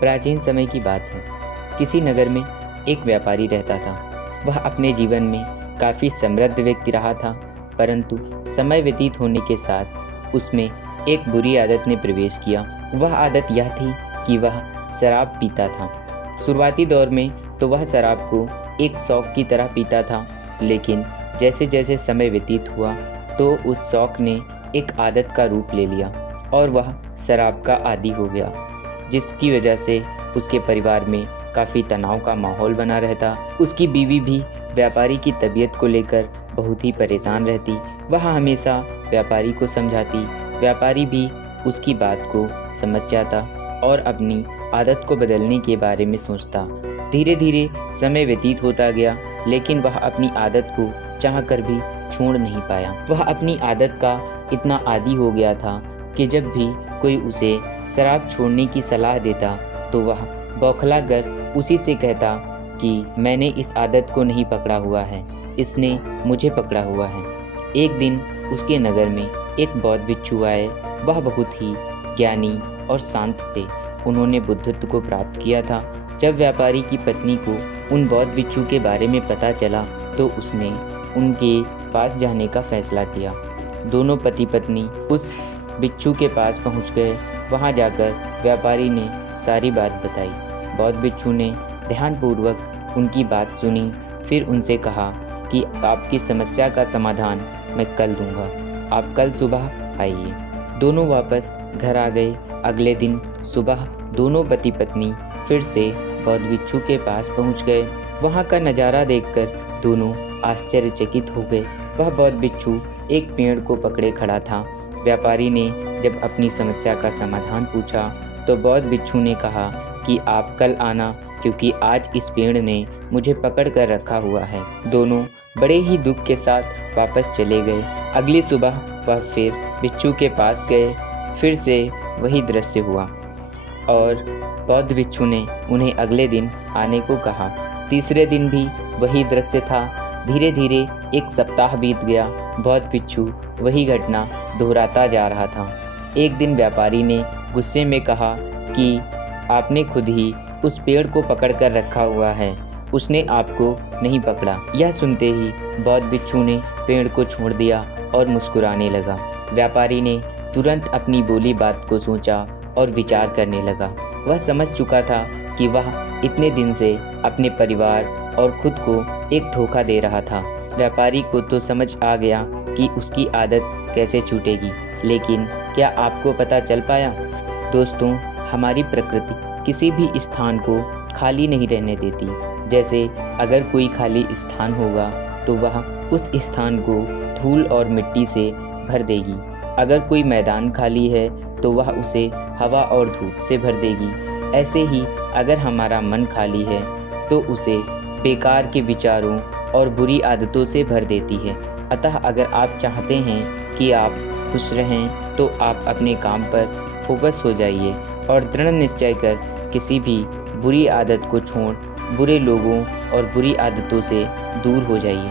प्राचीन समय की बात है। किसी नगर में एक व्यापारी रहता था। वह अपने जीवन में काफ़ी समृद्ध व्यक्ति रहा था, परंतु समय व्यतीत होने के साथ उसमें एक बुरी आदत ने प्रवेश किया। वह आदत यह थी कि वह शराब पीता था। शुरुआती दौर में तो वह शराब को एक शौक की तरह पीता था, लेकिन जैसे जैसे समय व्यतीत हुआ तो उस शौक ने एक आदत का रूप ले लिया और वह शराब का आदी हो गया, जिसकी वजह से उसके परिवार में काफ़ी तनाव का माहौल बना रहता। उसकी बीवी भी व्यापारी की तबीयत को लेकर बहुत ही परेशान रहती। वह हमेशा व्यापारी को समझाती, व्यापारी भी उसकी बात को समझ जाता और अपनी आदत को बदलने के बारे में सोचता। धीरे धीरे समय व्यतीत होता गया, लेकिन वह अपनी आदत को चाहकर भी छोड़ नहीं पाया। वह अपनी आदत का इतना आदी हो गया था कि जब भी कोई उसे शराब छोड़ने की सलाह देता तो वह बौखला कर उसी से कहता कि मैंने इस आदत को नहीं पकड़ा हुआ है, इसने मुझे पकड़ा हुआ है। एक दिन उसके नगर में एक बौद्ध भिक्षु आए। वह बहुत ही ज्ञानी और शांत थे। उन्होंने बुद्धत्व को प्राप्त किया था। जब व्यापारी की पत्नी को उन बौद्ध भिक्षु के बारे में पता चला तो उसने उनके पास जाने का फैसला किया। दोनों पति पत्नी उस भिक्षु के पास पहुंच गए। वहां जाकर व्यापारी ने सारी बात बताई। बौद्ध भिक्षु ने ध्यानपूर्वक उनकी बात सुनी, फिर उनसे कहा कि आपकी समस्या का समाधान मैं कल दूंगा, आप कल सुबह आइए। दोनों वापस घर आ गए। अगले दिन सुबह दोनों पति पत्नी फिर से बौद्ध भिक्षु के पास पहुंच गए। वहां का नज़ारा देखकर दोनों आश्चर्यचकित हो गए। वह बौद्ध भिक्षु एक पेड़ को पकड़े खड़ा था। व्यापारी ने जब अपनी समस्या का समाधान पूछा तो बौद्ध भिक्षु ने कहा कि आप कल आना, क्योंकि आज इस पेड़ ने मुझे पकड़ कर रखा हुआ है। दोनों बड़े ही दुख के साथ वापस चले गए। अगली सुबह वह फिर भिक्षु के पास गए। फिर से वही दृश्य हुआ और बौद्ध भिक्षु ने उन्हें अगले दिन आने को कहा। तीसरे दिन भी वही दृश्य था। धीरे धीरे एक सप्ताह बीत गया। बौद्ध भिक्षु वही घटना दोहराता जा रहा था। एक दिन व्यापारी ने गुस्से में कहा कि आपने खुद ही उस पेड़ को पकड़ कर रखा हुआ है, उसने आपको नहीं पकड़ा। यह सुनते ही बौद्ध भिक्षु ने पेड़ को छोड़ दिया और मुस्कुराने लगा। व्यापारी ने तुरंत अपनी बोली बात को सोचा और विचार करने लगा। वह समझ चुका था कि वह इतने दिन से अपने परिवार और खुद को एक धोखा दे रहा था। व्यापारी को तो समझ आ गया कि उसकी आदत कैसे छूटेगी, लेकिन क्या आपको पता चल पाया? दोस्तों, हमारी प्रकृति किसी भी स्थान को खाली नहीं रहने देती। जैसे अगर कोई खाली स्थान होगा तो वह उस स्थान को धूल और मिट्टी से भर देगी। अगर कोई मैदान खाली है तो वह उसे हवा और धूप से भर देगी। ऐसे ही अगर हमारा मन खाली है तो उसे बेकार के विचारों और बुरी आदतों से भर देती है। अतः अगर आप चाहते हैं कि आप खुश रहें तो आप अपने काम पर फोकस हो जाइए और दृढ़ निश्चय कर किसी भी बुरी आदत को छोड़ बुरे लोगों और बुरी आदतों से दूर हो जाइए।